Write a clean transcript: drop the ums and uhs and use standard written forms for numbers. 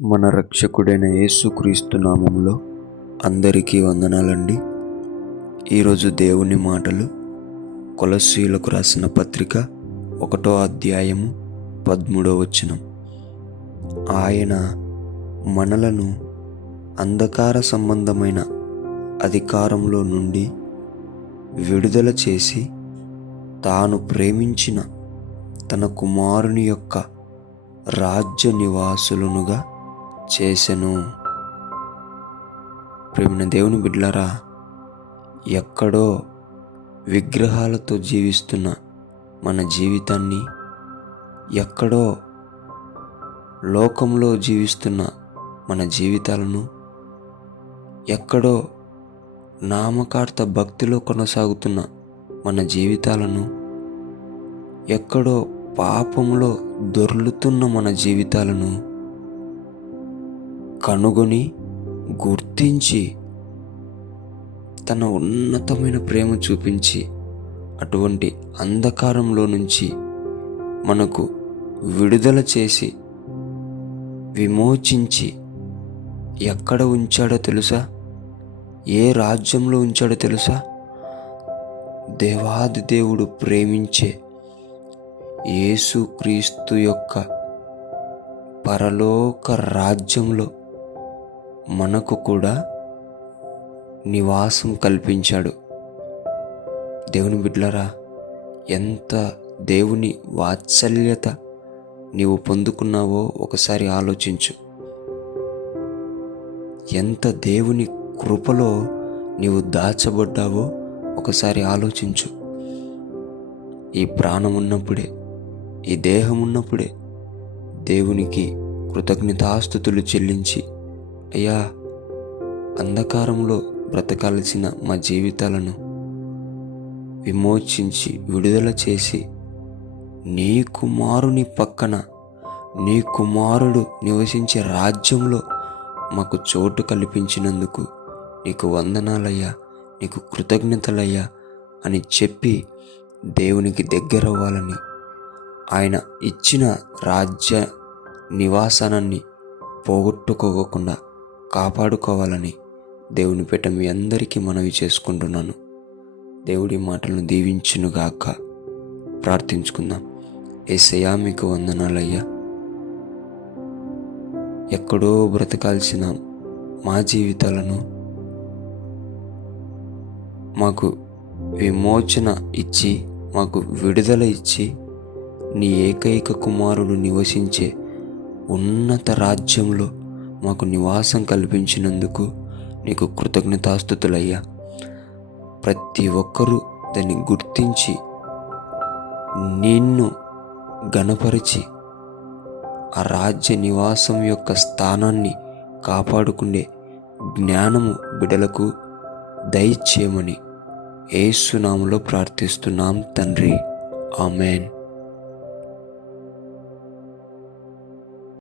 మన రక్షకుడైన యేసుక్రీస్తు నామంలో అందరికీ వందనాలండి. ఈరోజు దేవుని మాటలు కొలస్సీయులకు రాసిన పత్రిక 1వ అధ్యాయము 13వ వచనం. ఆయన మనలను అంధకార సంబంధమైన అధికారంలో నుండి విడుదల చేసి తాను ప్రేమించిన తన కుమారుని యొక్క రాజ్య నివాసులనుగా చేసెను. ప్రేమైన దేవుని బిడ్డలారా, ఎక్కడో విగ్రహాలతో జీవిస్తున్న మన జీవితాన్ని, ఎక్కడో లోకంలో జీవిస్తున్న మన జీవితాలను, ఎక్కడో నామకార్థ భక్తిలో కొనసాగుతున్న మన జీవితాలను, ఎక్కడో పాపంలో దొర్లుతున్న మన జీవితాలను కనుగొని గుర్తించి తన ఉన్నతమైన ప్రేమ చూపించి అటువంటి అంధకారంలో నుంచి మనకు విడుదల చేసి విమోచించి ఎక్కడ ఉంచాడో తెలుసా? ఏ రాజ్యంలో ఉంచాడో తెలుసా? దేవాది దేవుడు ప్రేమించే యేసుక్రీస్తు యొక్క పరలోక రాజ్యంలో మనకు కూడా నివాసం కల్పించాడు. దేవుని బిడ్డలారా, ఎంత దేవుని వాత్సల్యత నీవు పొందుకున్నావో ఒకసారి ఆలోచించు. ఎంత దేవుని కృపలో నీవు దాచబడ్డావో ఒకసారి ఆలోచించు. ఈ ప్రాణం ఉన్నప్పుడే, ఈ దేహం ఉన్నప్పుడే దేవునికి కృతజ్ఞతాస్తుతులు చెల్లించి, అయ్యా, అంధకారంలో బ్రతకాల్సిన మా జీవితాలను విమోచించి విడుదల చేసి నీ కుమారుని పక్కన, నీ కుమారుడు నివసించే రాజ్యంలో మాకు చోటు కల్పించినందుకు నీకు వందనాలయ్యా, నీకు కృతజ్ఞతలయ్యా అని చెప్పి దేవునికి దగ్గరవ్వాలని, ఆయన ఇచ్చిన రాజ్య నివాసాన్ని పోగొట్టుకోకుండా కాపాడుకోవాలని దేవుని పేట మీ అందరికీ మనవి చేసుకుంటున్నాను. దేవుడి మాటలను దీవించునుగాక. ప్రార్థించుకుందాం. యేసయ్యా, మీకు వందనాలయ్యా. ఎక్కడో బ్రతకాల్సిన మా జీవితాలను మాకు విమోచన ఇచ్చి, మాకు విడుదల ఇచ్చి, నీ ఏకైక కుమారుడు నివసించే ఉన్నత రాజ్యంలో మాకు నివాసం కల్పించినందుకు నీకు కృతజ్ఞతాస్తుతులయ్యా. ప్రతి ఒక్కరూ దాన్ని గుర్తించి నిన్ను ఘనపరిచి ఆ రాజ్య నివాసం యొక్క స్థానాన్ని కాపాడుకునే జ్ఞానము బిడ్డలకు దయచేయమని యేసు నామములో ప్రార్థిస్తున్నాం తండ్రి. ఆమేన్.